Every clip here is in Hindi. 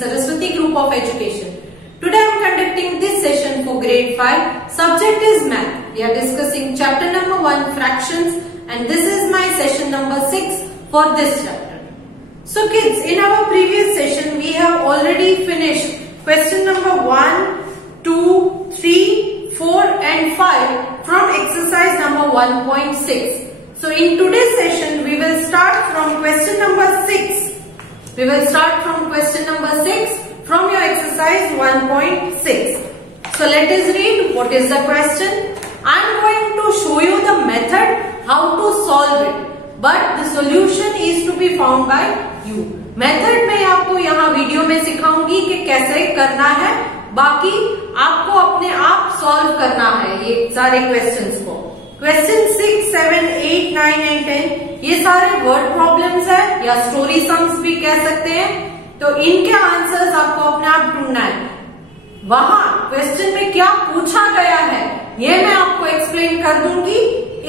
Saraswati Group of Education. Today I am conducting this session for grade 5. Subject is math. We are discussing chapter number 1 fractions, and this is my session number 6 for this chapter. So kids, in our previous session we have already finished question number 1, 2, 3, 4 and 5 from exercise number 1.6. So in today's session we will start from question number 6. We will start from question number 6 from your exercise 1.6. So let us read what is the question. I am going to show you the method how to solve it, but the solution is to be found by you. Method मैं आपको यहाँ वीडियो में सिखाऊंगी कि कैसे करना है, बाकी आपको अपने आप सॉल्व करना है ये सारे क्वेश्चंस को. क्वेश्चन 6, 7, 8, 9 एंड 10 ये सारे वर्ड प्रॉब्लम्स है या स्टोरी सम्स भी कह सकते हैं. तो इनके आंसर्स आपको अपने आप ढूंढना है. वहां क्वेश्चन में क्या पूछा गया है ये मैं आपको एक्सप्लेन कर दूंगी.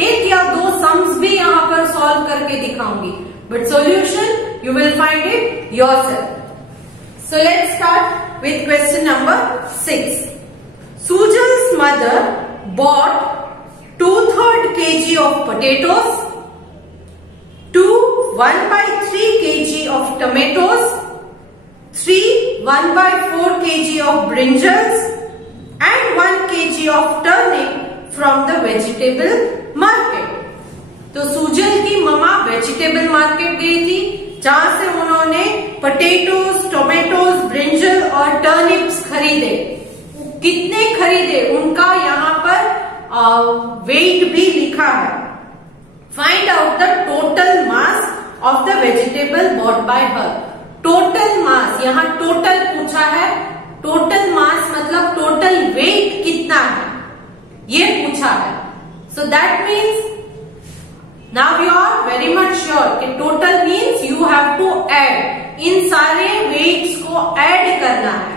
एक या दो सम्स भी यहाँ पर सॉल्व करके दिखाऊंगी, but solution you will find it yourself. So let's start with question number 6. Sujal's mother bought 2/3 kg of potatoes, 1/3 kg of tomatoes, 1/4 kg of brinjals and 1 kg of turnip from the vegetable market. तो सुजल की ममा वेजिटेबल मार्केट गई थी, जहां से उन्होंने पोटैटोज, टोमेटोज, ब्रिंजल और टर्निप्स खरीदे. कितने खरीदे उनका यहाँ पर वेट भी लिखा है. Find out the total mass of the vegetable bought by her. Total mass, यहाँ टोटल पूछा है. टोटल मास मतलब टोटल वेट कितना है ये पूछा है. So that means now you are very much sure कि total means you have to add. इन सारे weights को add करना है.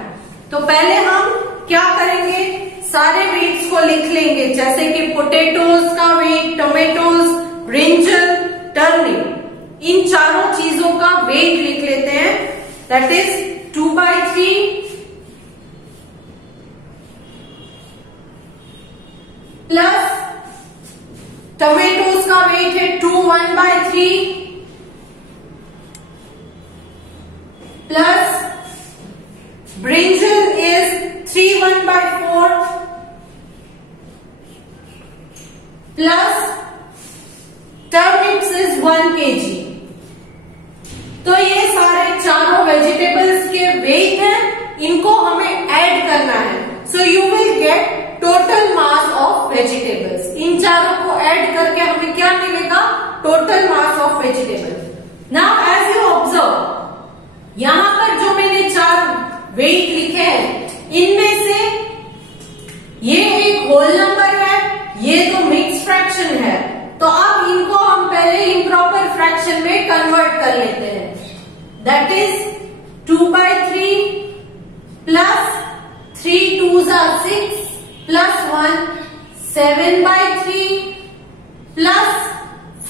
तो पहले हम क्या करेंगे, सारे weights को लिख लेंगे, जैसे कि potatoes का weight, tomatoes, brinjal, turnip, इन चारों चीजों का weight लिख लेते हैं. That is 2/3 प्लस टमेटोज का वेट है 2 1/3 plus brinjal is 3 1/4 plus turnips is 1 kg. तो ये सारे चारों वेजिटेबल्स के वेट हैं, इनको हमें ऐड करना है. So you will get total mass of vegetables. इन चारों को ऐड करके हमें क्या मिलेगा, total mass of vegetables. Now as you observe, यहां पर जो मैंने 4 वेट लिखे हैं, इनमें से ये एक होल नंबर है, ये तो मिक्स फ्रैक्शन है. तो अब इनको हम पहले इम्प्रॉपर फ्रैक्शन में कन्वर्ट कर लेते हैं. That is 2/3 plus 3 2s are 6 plus 1 7/3 plus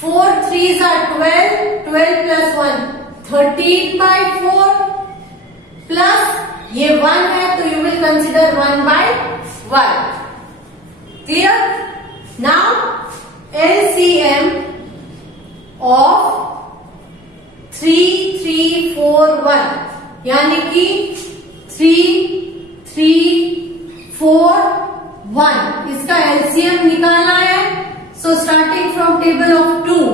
4 3s are 12 12 plus 1 13/4 plus ये 1 है तो you will consider 1/1. Clear? Now LCM of 3 3 4 1 यानी कि 3 3 4 1 इसका एलसीएम निकालना है. So starting from table of 2,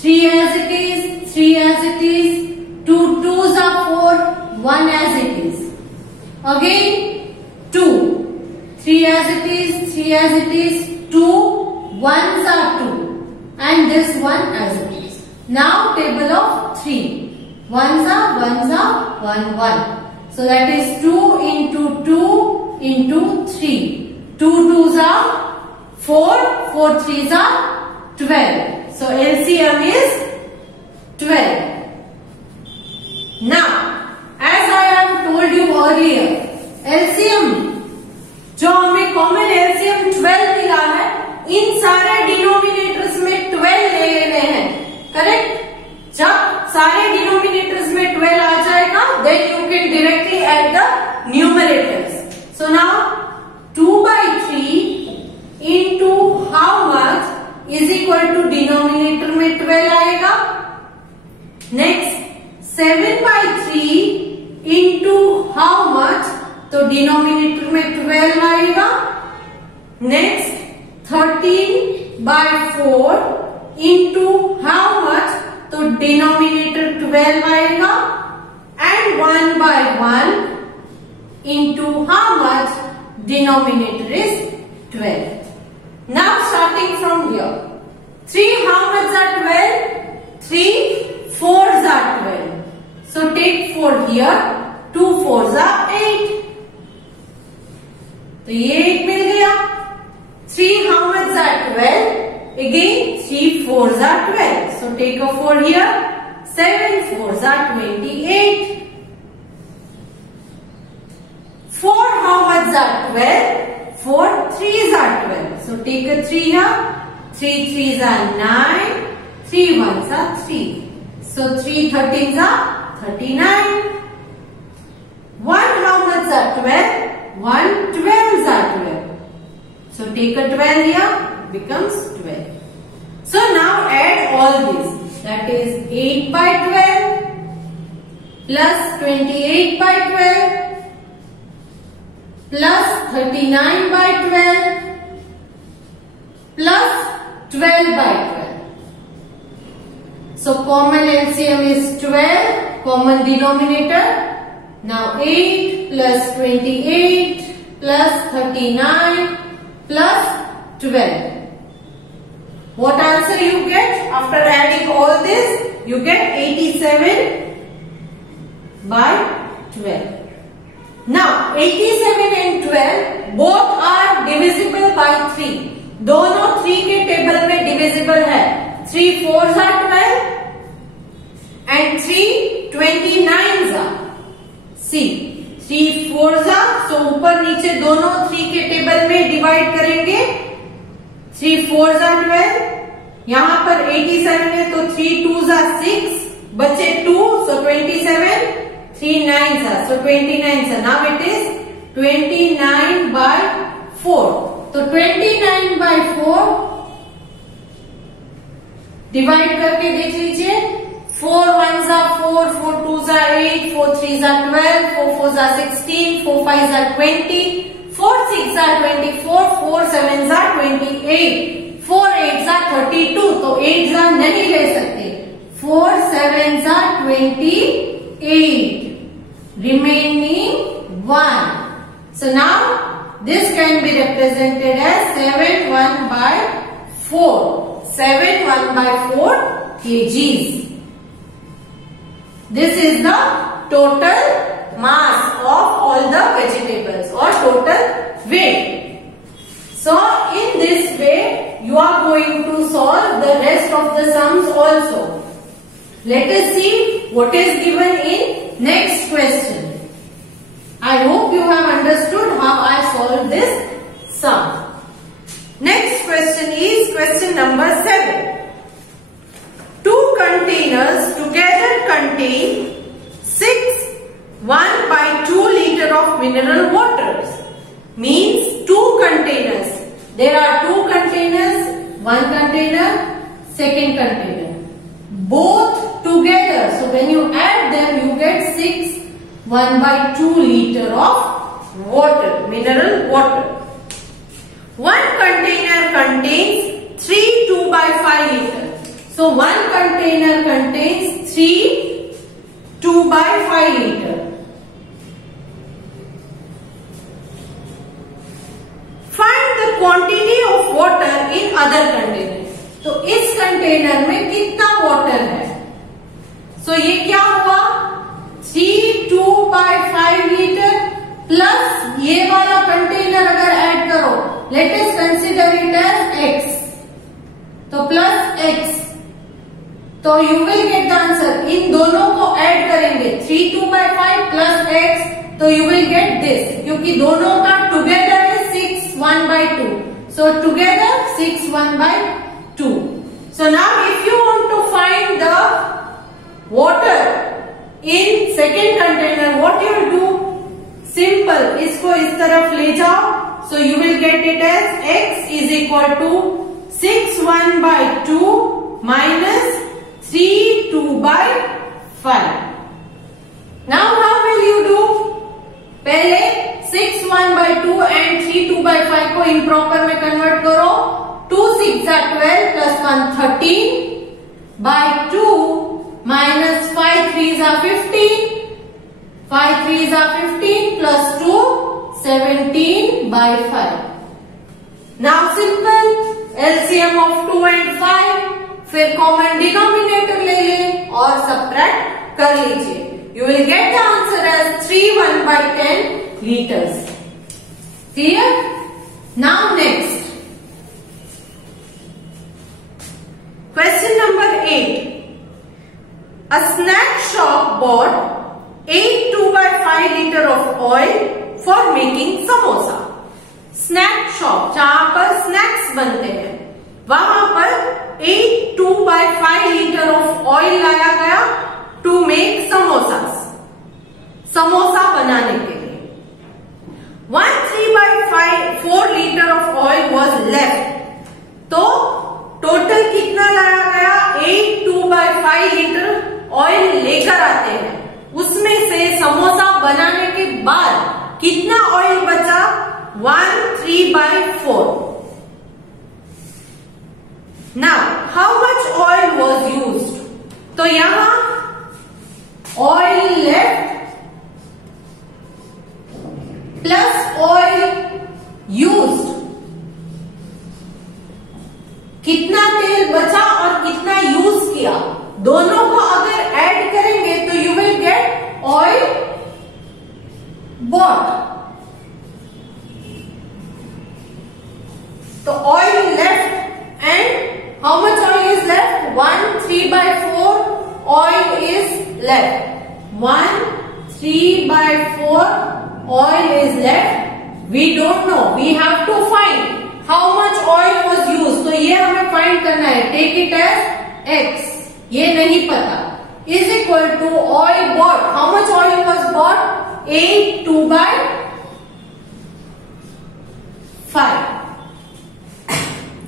3 as it is, 3 as it is, 2 2s are 4, 1 as it is. Again 2, 3 as it is, 3 as it is, 2 1s are 2 and this one as it is. Now table of 3, 1s are 1 1. So that is 2 into 2 into 3. 2 2s are 4, 4 3s are 12. So LCM is 12. Now, as I have told you earlier, LCM जो हमें कॉमन LCM 12 मिला है, इन सारे डिनोमिनेटर्स में 12 ले लेने हैं. करेक्ट? जब सारे डिनोमिनेटर्स में 12 आ जाएगा, then you can directly numerators. So now 2 by 3 into how much is equal to denominator में 12 आएगा. Next 7 by 3 into how much, तो डिनोमिनेटर में 12 आएगा. Next 13 by 4 into how much, तो डिनोमिनेटर 12 आएगा. And 1 by 1 into how much, denominator is 12. Now starting from here, 3 how much are 12? 3 4s are 12. So take 4 here, 2 4s are 8. तो ये 8 मिल गया. 3 how much are 12? Again 3 4s are 12. So take a 4 here, 7 4s are 28. 4 how much are 12? 4 3s are 12. So take a 3 here, 3 3s are 9, 3 1s are 3. So 3 13s are 39. 1 how much are 12? 1 12s are 12. So take a 12 here, becomes 12. So now add all this. That is 8 by 12 plus 28 by 12 plus 39 by 12 plus 12 by 12. So common LCM is 12, common denominator. Now 8 plus 28 plus 39 plus 12. What answer you get? After adding all this, you get 87 by 12. Now 87 and 12 both are divisible by 3. दोनों 3 के टेबल में divisible है. 3 4s are 12 and 3 29s are. See, 3 4s are, so ऊपर नीचे दोनों 3 के टेबल में डिवाइड करेंगे. 3 4s are 12. यहाँ पर 87 है तो 3 2s are 6. बचे 2, so 27. 3 9s are, so 29s are. Now it is 29 by 4. तो 29 by 4 डिवाइड करके देख लीजिए. 4 1s are 4, 4 2s are 8, 4 3s are 12, 4 4s are 16, 4 5s are 20, 4 6s are 24, 4 7s are 28, 4 8s are 32. तो 8s are नहीं ले सकते. 4 7s are 28, remaining 1. So now this can be represented as 7 1 by 4. 7 1 by 4 kgs. This is the total mass of all the vegetables or total weight. So in this way you are going to solve the rest of the sums also. Let us see what is given in next question. I hope you have understood how I solved this sum. Next question is question number 7. Two containers together contain 6 1 by 2 liter of mineral waters. Means 2 containers. There are 2 containers, 1 container, second container. Both together. So when you add them, you get 6 1 by 2 liter of water, mineral water. One container contains 3 2 by 5 liter. So one container contains 3 2 by 5 liter. Find the quantity of water in other container. तो इस कंटेनर में कितना वाटर है? So ये क्या हुआ? 3 2 by 5 liter प्लस ये वाला कंटेनर अगर ऐड करो, let us consider it as x. तो प्लस x. तो you will get the answer. इन दोनों को ऐड करेंगे 3 2 by 5 plus x, तो you will get this. क्योंकि दोनों का together is 6 1 by 2. So together 6 1 by 2. So now if you want to find the water in second container, what you will do? Simply simple, इसको इस तरफ ले जाओ, so you will get it as x is equal to 6/2 minus 3/2/5. Now how will you do? पहले 6/2 and 3/2/5 को इम्प्रॉपर में कन्वर्ट करो. 2 6 12 plus 1 13/2 minus 5 3s are 15. 5 3s are 15 plus 2 17/5. Now simple, LCM of 2 and 5, फिर कॉमन डिनोमिनेटर ले लें और सबट्रैक्ट कर लीजिए. You will get the answer as 3/1/10 liters. Clear? Now next. Question number 8. A snack shop bought 8 2/5 liter of oil for making samosa. Snack shop जहां पर स्नैक्स बनते हैं, वहां पर 8 2/5 लीटर ऑफ ऑयल लाया गया टू मेक समोसास, समोसा बनाने के लिए. 1 3/4 litre of oil was left. तो टोटल कितना लाया गया? 8 2/5 लीटर ऑयल लेकर आते हैं, उसमें से समोसा बनाने के बाद कितना ऑयल बचा? 1 3/4. Now, how much oil was used? तो यहां oil left plus oil used, कितना तेल बचा और कितना यूज किया, दोनों को अगर ऐड करेंगे तो you will get oil bought. तो oil left and how much oil is left? 1 3/4 oil is left. 1 3/4 oil is left. We don't know. We have to find how much oil was used. तो ये हमें फाइंड करना है. Take it as x. ये नहीं पता. Is equal to oil bought. How much oil was bought? 8 2/5.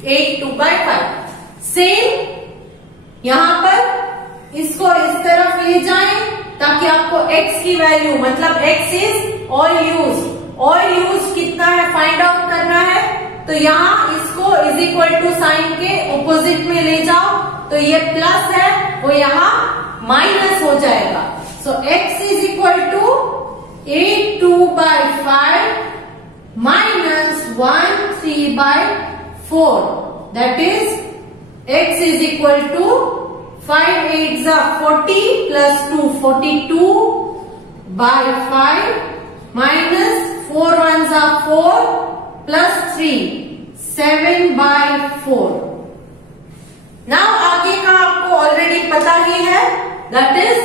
8 2/5. Same यहां पर इसको इस तरफ ले जाएं ताकि आपको x की वैल्यू, मतलब x is oil use. Oil use कितना है फाइंड आउट करना है. तो यहां इसको इज इक्वल टू साइन के ऑपोजिट में ले जाओ, तो ये प्लस है वो यहां माइनस हो जाएगा. So x is equal to 8 2/5 minus 1 3/4. That is x is equal to 5 8s are 40 plus 2 42/5 minus 4 1s are 4 plus 3 7/4. Now आगे का आपको ऑलरेडी पता ही है. That is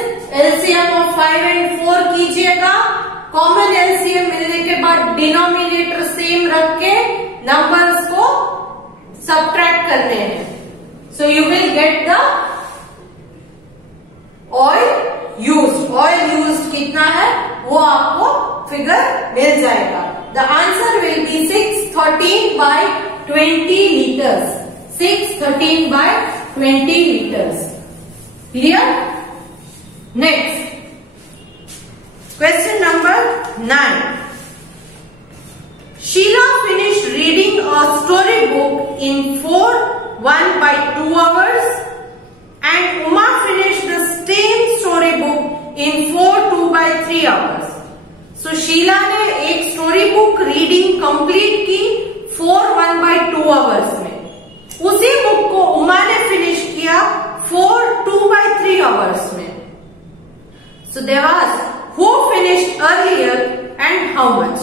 LCM of 5 and 4 कीजिएगा. कॉमन LCM मिलने के बाद डिनोमिनेटर सेम रख के नंबर्स को सबट्रैक्ट करने हैं. सो you will get the oil used. Oil used कितना है वो आपको फिगर मिल जाएगा. The answer will be 613/20 liters. 613/20 liters. Clear? Next. Question number 9. Sheila finished reading a storybook in 4 1/2 hours and Uma finished the same storybook in 4 2/3 hours. So Sheila ने एक स्टोरी बुक रीडिंग कंप्लीट की 4 1/2 hours में. उसी बुक को उमा ने फिनिश किया 4 2/3 hours में. So they asked who finished earlier and how much.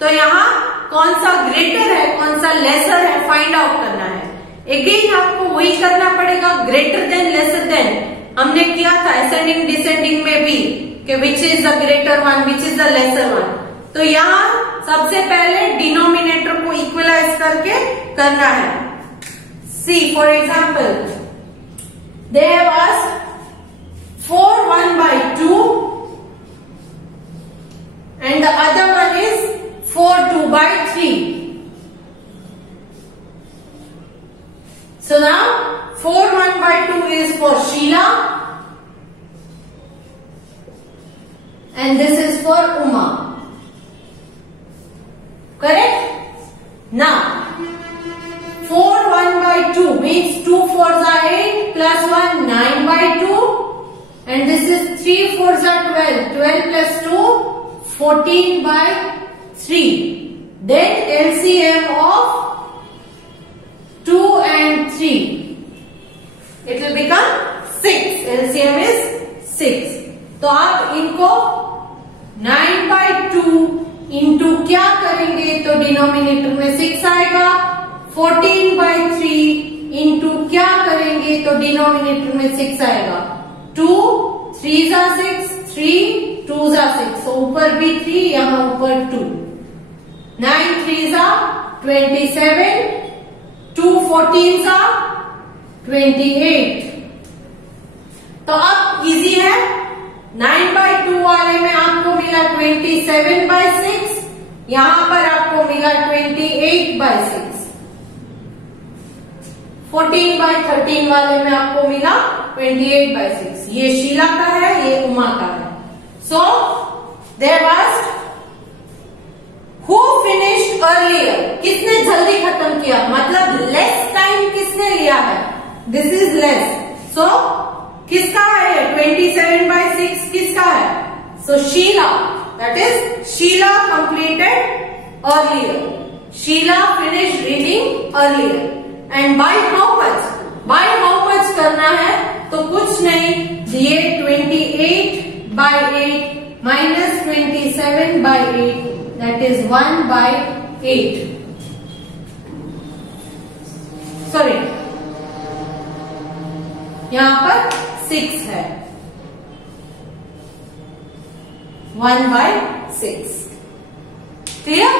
तो यहाँ कौन सा ग्रेटर है कौन सा लेसर है फाइंड आउट करना है. अगेन आपको वही करना पड़ेगा, ग्रेटर देन लेसर देन हमने किया था असेंडिंग डिसेंडिंग में भी कि which is the greater one which is the lesser one. तो यहाँ सबसे पहले डिनोमिनेटर को इक्वलाइज करके करना है. See for example they have asked 4 1/2 and the other one is by 3. So now 4 1 by 2 is for Sheila and this is for Uma. Correct? Now 4 1 by 2 means 2 4s are 8 plus 1 9 by 2 and this is 3 4s are 12 12 plus 2 14 by 3. Then LCM of 2 and 3. It will become 6. LCM is 6. तो आप इनको 9 by 2 इंटू क्या करेंगे तो डिनोमिनेटर में 6 आएगा. 14 by 3 इंटू क्या करेंगे तो डिनोमिनेटर में 6 आएगा. 2 3 जा 6 3 2 जा 6. तो ऊपर भी 3 यहाँ ऊपर 2. 9 3 जा 27 2 14 जा 28. तो अब इजी है. 9 by 2 वाले में आपको मिला 27 by 6. यहां पर आपको मिला 28 by 6. 14 by 13 वाले में आपको मिला 28 by 6. ये शीला का है, ये उमा का है. So there was who finished earlier. किसने जल्दी खत्म किया, मतलब लेस टाइम किसने लिया है. This is less. सो किसका है ये 27 by 6 किसका है. So Sheela, that is Sheela completed earlier. Sheela finished reading earlier. And by how much? By how much करना है तो कुछ नहीं, ये 28 by 8 minus 27 by 8 that is 1 by 8. Sorry, यहां पर 6 है. 1 by 6. Clear?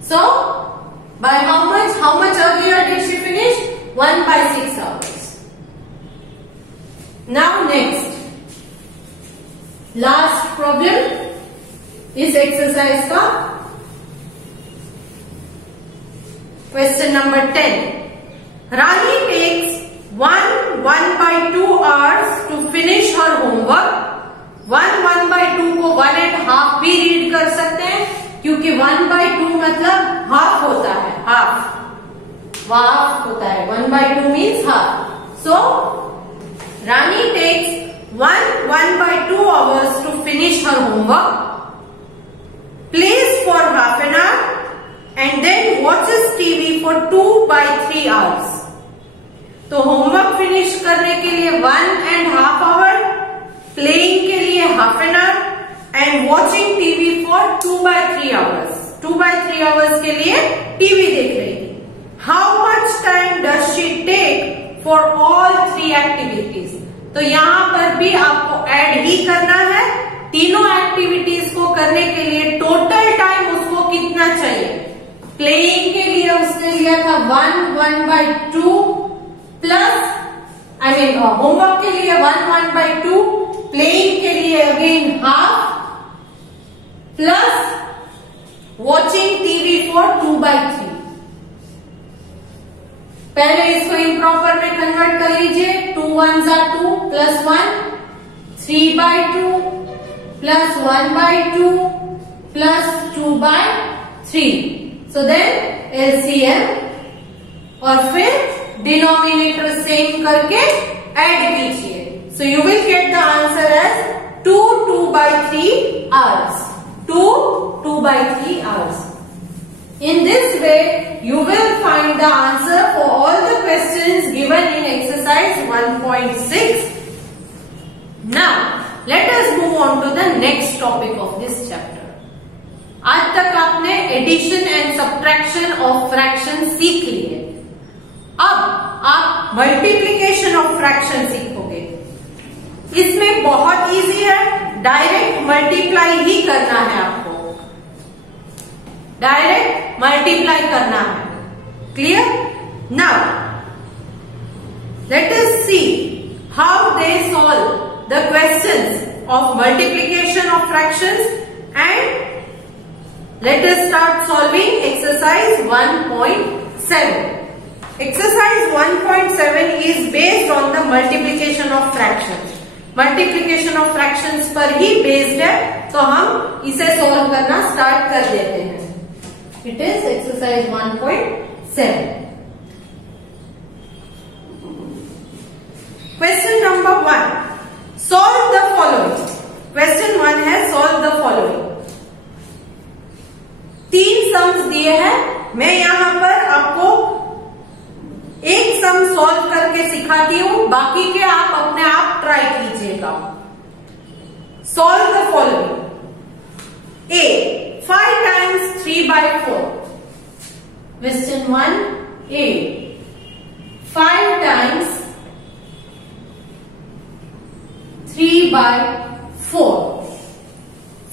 So by how much earlier did she finish? 1 by 6 hours. Now next, last problem is exercise का question number 10. Rani takes 1 by 2 hours to finish her homework. 1 by 2 को 1.5 भी रीड कर सकते हैं क्योंकि 1 by 2 मतलब हाफ होता है. हाफ होता है. 1 by 2 means half. So Rani takes 1 by 2 hours to finish her homework, plays for half an hour and then watches TV for 2 by 3 hours. तो होमवर्क फिनिश करने के लिए 1.5 hour, प्लेइंग के लिए half an hour and watching TV for 2 by 3 hours. 2 by 3 hours के लिए टीवी देख रही थी. How much time does she take for all 3 activities? तो यहाँ पर भी आपको ऐड ही करना है. तीनों एक्टिविटीज को करने के लिए टोटल टाइम उसको कितना चाहिए. प्लेइंग के लिए उसने लिया था 1 by 2 प्लस होमवर्क के लिए 1 by 2, प्लेइंग के लिए again half plus watching TV for 2 by 3. पहले इसको इम्प्रॉपर में कन्वर्ट कर लीजिए. 2 1s are 2 plus 1, 3 by 2 plus 1 by 2 plus 2 by 3. So then LCM और फिर डिनोमिनेटर सेम करके ऐड कीजिए. So you will get the answer as 2 by 3 hours. 2 by 3 hours. In this way, you will find the answer for all the questions given in exercise 1.6. Now, let us move on to the next topic of this chapter. आज तक आपने addition and subtraction of fraction सीख लिए. अब आप मल्टीप्लीकेशन ऑफ फ्रैक्शन सीखोगे. इसमें बहुत इजी है, डायरेक्ट मल्टीप्लाई ही करना है आपको. डायरेक्ट मल्टीप्लाई करना है. Clear? Now let us see how they solve the questions of multiplication of fractions and Let us start solving exercise 1.7. Exercise 1.7 is based on the multiplication of fractions. Multiplication of fractions पर ही based है, तो हम इसे solve करना start कर देते हैं. It is exercise 1.7. Question number 1. Solve the following. Question 1 है solve the following. 3 सम्स दिए हैं. मैं यहाँ पर आपको एक सम सॉल्व करके सिखाती हूँ, बाकी के आप अपने आप ट्राई कीजिएगा. Solve the following. A 5 times 3 by 4. Question 1 A 5 times 3 by 4.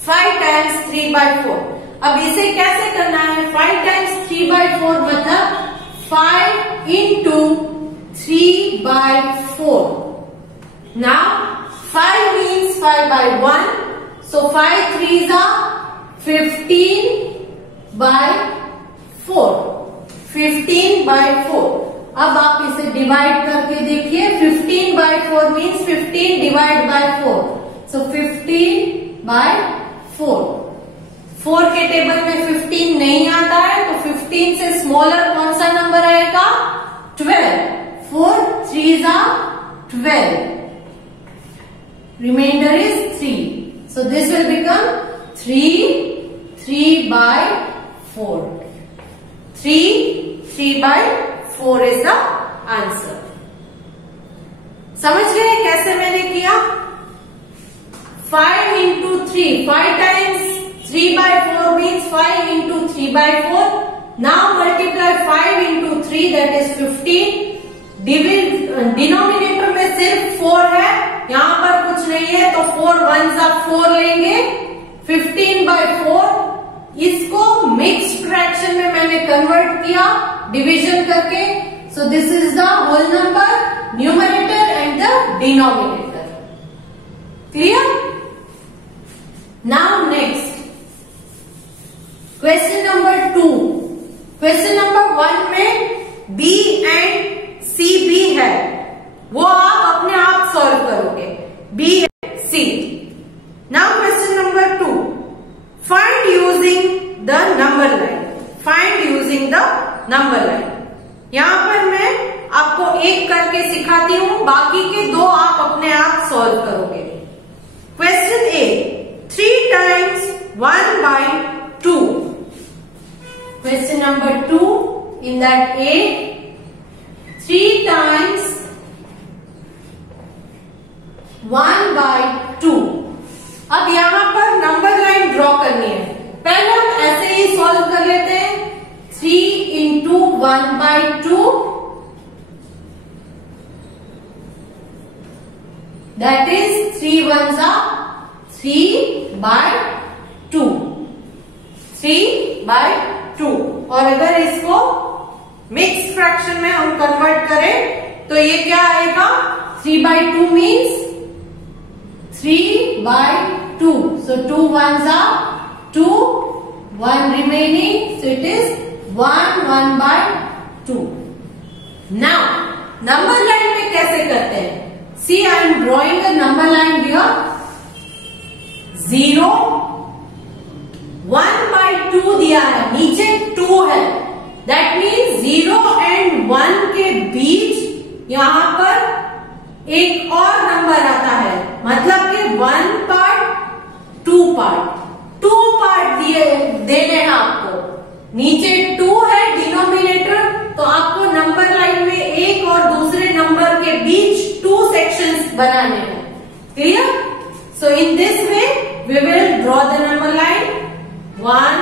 5 times 3 by 4. अब इसे कैसे करना है? 5 times 3 by 4 मतलब 5 into 3 by 4. Now 5 means 5 by 1. So 5 3s are 15 by 4. 15 by 4. अब आप इसे डिवाइड करके देखिए. 15 by 4 means 15 divide by 4. So 15 by 4. 4 के टेबल में 15 नहीं आता है, तो 15 से स्मॉलर कौन सा नंबर आएगा? 12. 4 3s are 12. Remainder is 3. So this will become 3 by 4. 3 by 4 is the answer. समझ गए कैसे मैंने किया? 5 into 3. 5 times 3 by 4 means 5 into 3 by 4. Now multiply 5 into 3, that is 15. Denominator में सिर्फ 4 है, यहाँ पर कुछ नहीं है, तो 4 1s are 4 लेंगे. 15 by 4. इसको मिक्स्ड फ्रैक्शन में मैंने कन्वर्ट किया डिवीजन करके. So this is the whole number, numerator and the denominator. Clear? Now next question number 2. Question number 1 में B एंड C भी है, वो आप अपने आप सॉल्व करोगे. B and C. Now question number 2. Find using the number line. Find using the number line. यहां पर मैं आपको एक करके सिखाती हूं, बाकी के 2 आप अपने आप सॉल्व करोगे. Question A 3 times 1 by 2. Question number 2, in that A 3 times 1 by 2. अब यहां पर नंबर लाइन ड्रॉ करनी है. पहले हम ऐसे ही सॉल्व कर लेते हैं. 3 into 1 by 2, that is 3 1s are 3 by 2. 3 by 2. और अगर इसको मिक्स फ्रैक्शन में हम कन्वर्ट करें तो ये क्या आएगा? 3 by 2 means 3 by 2. So 2 1s are 2, 1 remaining, so it is 1 by 2. Now number line में कैसे करते हैं? See, I am drawing a number line here. 0 1 by 2 दिया है, नीचे 2 है. दैट मीन्स 0 एंड 1 के बीच यहां पर एक और नंबर आता है, मतलब कि 1 पार्ट 2 पार्ट. 2 पार्ट देने हैं आपको. नीचे 2 है डिनोमिनेटर, तो आपको नंबर लाइन में एक और दूसरे नंबर के बीच 2 सेक्शंस बनाने हैं. Clear? So in this way we will draw the number line. 1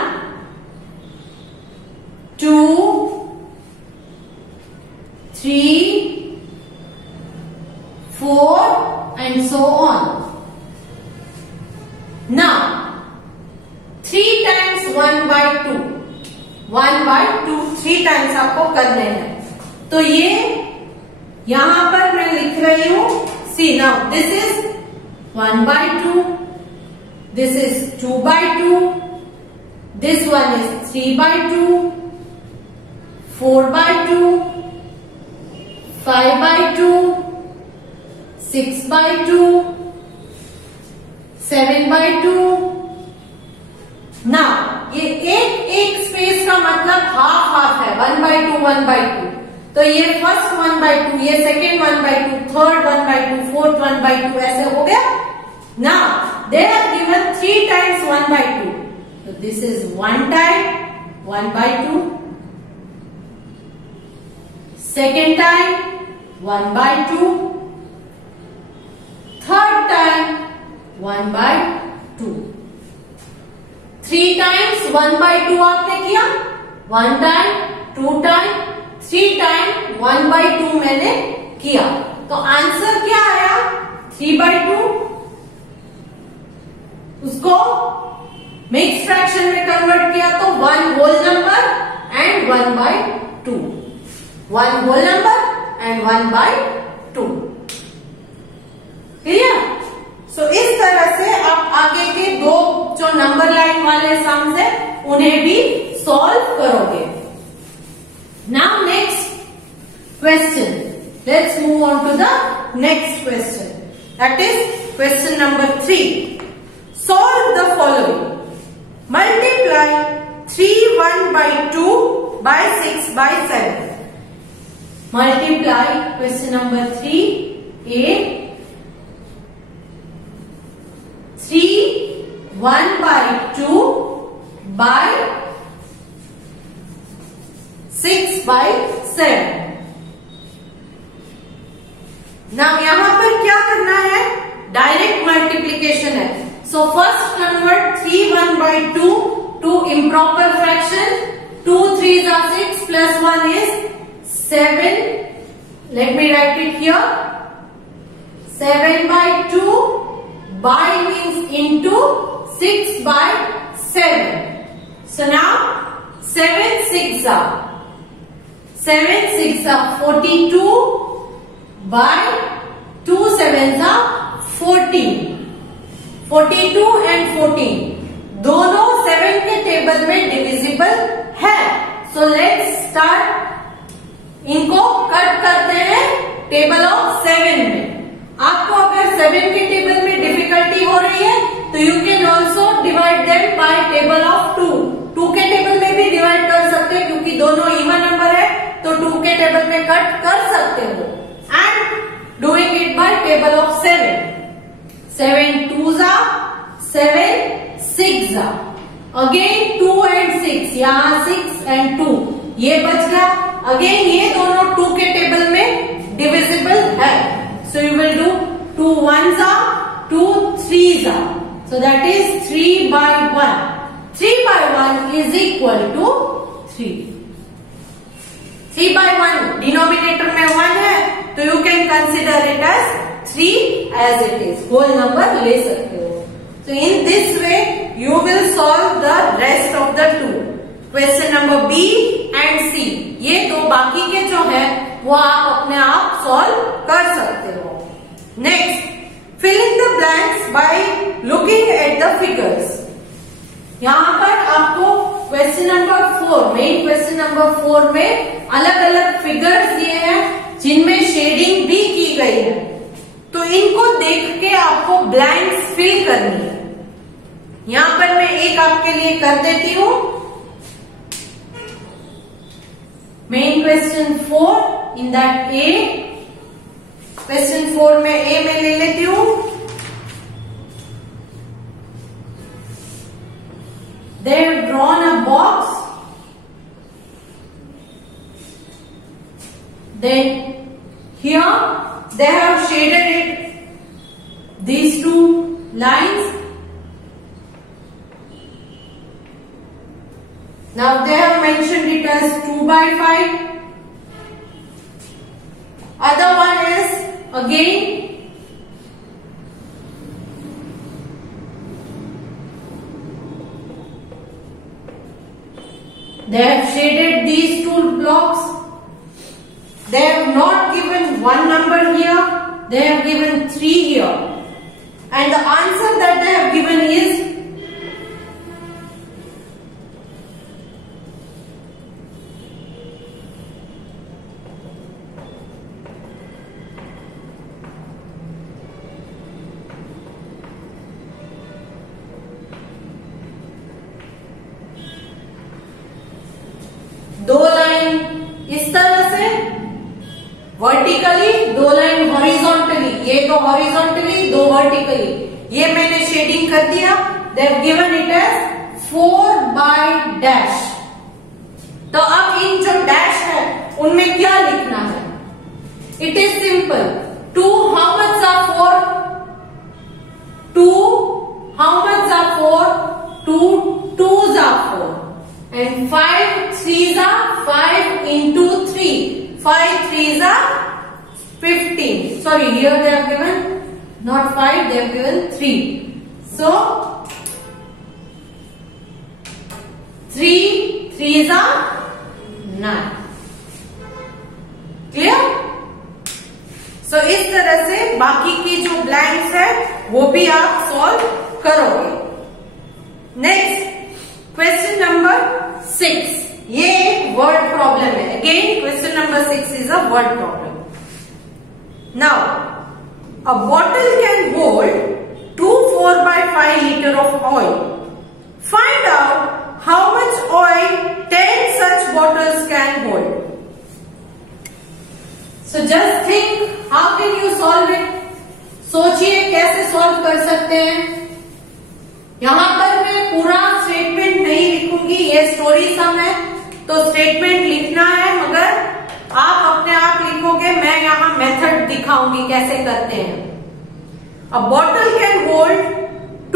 2 3 4 and so on. Now 3 times 1 by 2. 1 by 2 3 times आपको करने हैं. तो ये यहां पर मैं लिख रही हूं. See, now this is 1 by 2. This is 2 by 2. This one is 3 by 2, 4 by 2, 5 by 2, 6 by 2, 7 by 2. Now, ये एक स्पेस का मतलब हाफ है, 1 by 2, 1 by 2. तो ये फर्स्ट 1 by 2, ये second 1 by 2, third 1 by 2, fourth 1 by 2, ऐसे हो गया. Now, they have given 3 times 1 by 2. So this is 1 time 1 by 2. Second time 1 by 2. Third time 1 by 2. 3 times 1 by 2 आपने किया. 1 time, 2 time, 3 time 1 by 2 मैंने किया. तो आंसर क्या आया? 3 by 2. उसको मिक्स फ्रैक्शन में कन्वर्ट किया तो 1 whole number and 1 by 2. 1 whole number and 1 by 2. Clear? So इस तरह से आप आगे के दो जो नंबर लाइन वाले सम्स है उन्हें भी सॉल्व करोगे. Now next question. Let's move on to the next question. That is question number 3. Solve the following. Multiply 3 1 by 2 by 6 by 7. Multiply question number 3A. 3 1 by 2 by 6 by 7. Now यहां पर क्या करना है? डायरेक्ट मल्टीप्लीकेशन है. So first convert 3 1 by 2 to improper fraction. 2 3s are 6 plus 1 is 7. Let me write it here. 7 by 2 by means into 6 by 7. So now 7 6 are 42 by 2 7s are 14. 42 and 14 दोनों 7 के टेबल में डिविजिबल है. So let's start. इनको कट करते हैं टेबल ऑफ 7 में. आपको अगर 7 के टेबल में डिफिकल्टी हो रही है तो you can also divide them by table of 2. 2 के टेबल में भी डिवाइड कर सकते हैं क्योंकि दोनों इवन नंबर है तो 2 के टेबल में कट कर सकते हो. And doing it by table of 7. 7 2s are 7 6s are. Again 2 and 6. यहाँ 6 and 2 ये बच गया. अगेन ये दोनों 2 के टेबल में डिविजिबल है. So you will do 2 1s are 2 3s are. So that is 3 by 1. 3 by 1 is equal to 3. 3 by 1 denominator में 1 है तो you can consider it as 3 as it is. Whole number ले सकते हो. So in this way you will solve the rest of the 2. Question number B and C. ये दो बाकी के जो है वो आप अपने आप सॉल्व कर सकते हो. Next, fill in the blanks by looking at the figures. यहाँ पर आपको question number 4 main question number 4 में अलग अलग फिगर्स दिए हैं जिनमें शेडिंग भी की गई है. तो इनको देख के आपको ब्लैंक्स फिल करनी है. यहां पर मैं एक आपके लिए कर देती हूं. Main question 4 in that A. Question 4 में ए में ले लेती हूं. They have drawn a box. Then here they have shaded it, these two lines. Now they have mentioned it as 2 by 5. Other one is again they have shaded these two blocks. They have not given one number here. They have given 3 here. And the answer that they have given is vertically, 2 line horizontally, ये तो हॉरिजॉन्टली, 2 वर्टिकली। ये मैंने शेडिंग कर दिया। They have given it as 4 by dash. तो अब इन जो डैश है उनमें क्या लिखना है? It is simple. 2 how much are 4? 2 how much are 4? 2 2s are 4 and 5 3s are 5 into 3. 5 3s are 15. Sorry, here they have given not 5, they have given 3. So 3 3s are 9. Clear? So इस तरह से बाकी की जो ब्लैंक्स है वो भी आप सॉल्व करोगे। नेक्स्ट क्वेश्चन नंबर 6, ये एक वर्ड प्रॉब्लम है। Again question number 6 is a word problem. Now a bottle can hold 2 4 by 5 liter of oil. Find out how much oil 10 such bottles can hold. So just think, how can you solve it? सोचिए कैसे सॉल्व कर सकते हैं। यहां पर मैं पूरा स्टेटमेंट नहीं लिखूंगी, ये स्टोरी सम है तो स्टेटमेंट लिखना है, मगर आप अपने आप लिखोगे। मैं यहां मेथड दिखाऊंगी कैसे करते हैं। अ bottle can hold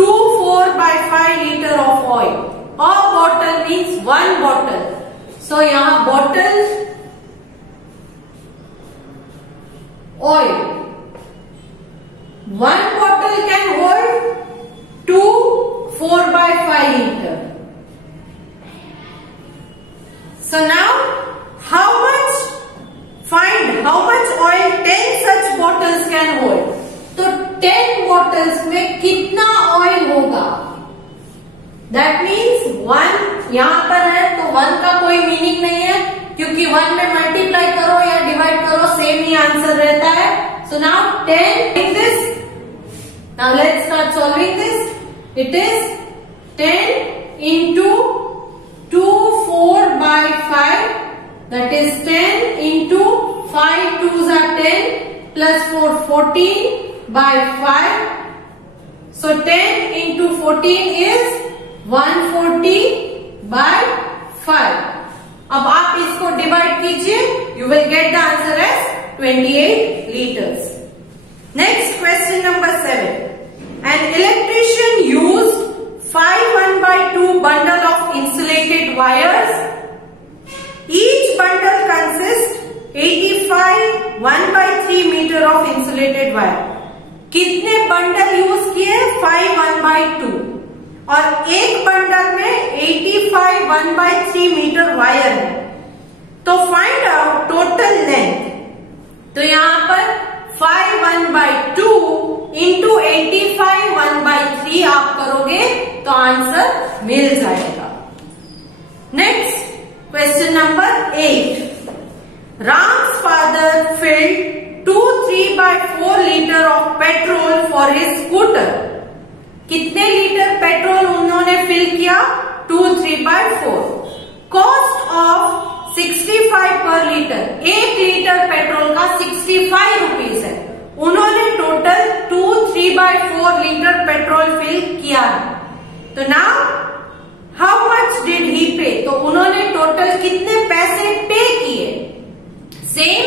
2 4 by 5 liter of oil. A bottle means 1 bottle. So यहां bottle oil, 1 bottle can hold 2 4 by 5 liter. So now how much, find how much oil 10 such bottles can hold. तो 10 bottles में कितना ऑयल होगा? That means 1 यहां पर है तो 1 का कोई मीनिंग नहीं है, क्योंकि 1 में मल्टीप्लाई करो या डिवाइड करो सेम ही आंसर रहता है। So now 10 in this. Now let's start solving this. It is 10 into 2 4 by 5. That is 10 into 5 2s are 10 plus 4 14 by 5. So 10 into 14 is 140 by 5. अब आप इसको डिवाइड कीजिए, you will get the answer as 28 liters. Next question number 7. An electrician used 5 1/2 bundle of insulated wires. Each bundle consists 85 1/3 meter of insulated wire. कितने बंडल यूज किए? 5 1/2 और एक बंडल में 85 1/3 मीटर वायर है। तो फाइंड आउट टोटल लेंथ। तो यहां पर 5 1/2 इंटू 85 1/3 आप करोगे तो आंसर मिल जाएगा। Next question number 8. Ram's father field 2 3 by 4 liter of petrol for his scooter. कितने लीटर पेट्रोल उन्होंने फिल किया? 2 3 by 4. कॉस्ट ऑफ 65 पर लीटर, 1 लीटर पेट्रोल का 65 रुपीज है। उन्होंने total 2 3 by 4 litre petrol fill किया है। तो now how much did he pay? तो उन्होंने टोटल कितने पैसे पे किए? सेम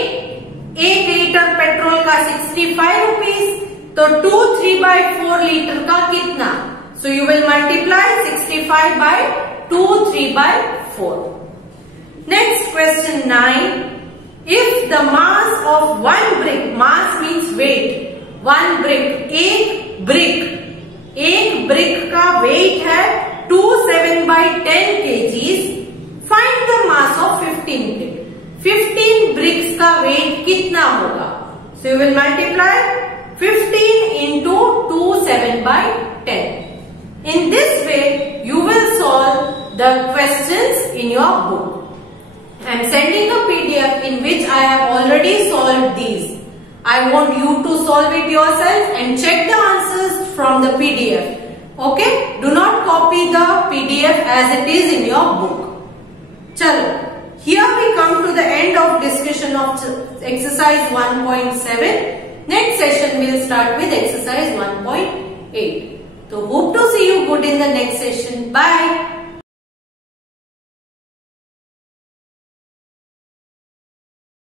1 लीटर पेट्रोल का 65 रुपीज, तो 2 3 by 4 लीटर का कितना? सो you will multiply 65 by 2 3 by 4. Next question 9. If the mass of one brick, mass means weight, one brick, एक brick का weight है 27 by 10 kgs. Find the mass of 15 brick. 15 bricks का weight कितना होगा? So you will multiply 15 into 27 by 10. In this way, you will solve the questions in your book. I am sending a PDF in which I have already solved these. I want you to solve it yourself and check the answers from the PDF. Okay? Do not copy the PDF as it is in your book. चलो here we come to the end of discussion of exercise 1.7. Next session we'll start with exercise 1.8. So hope to see you good in the next session. Bye.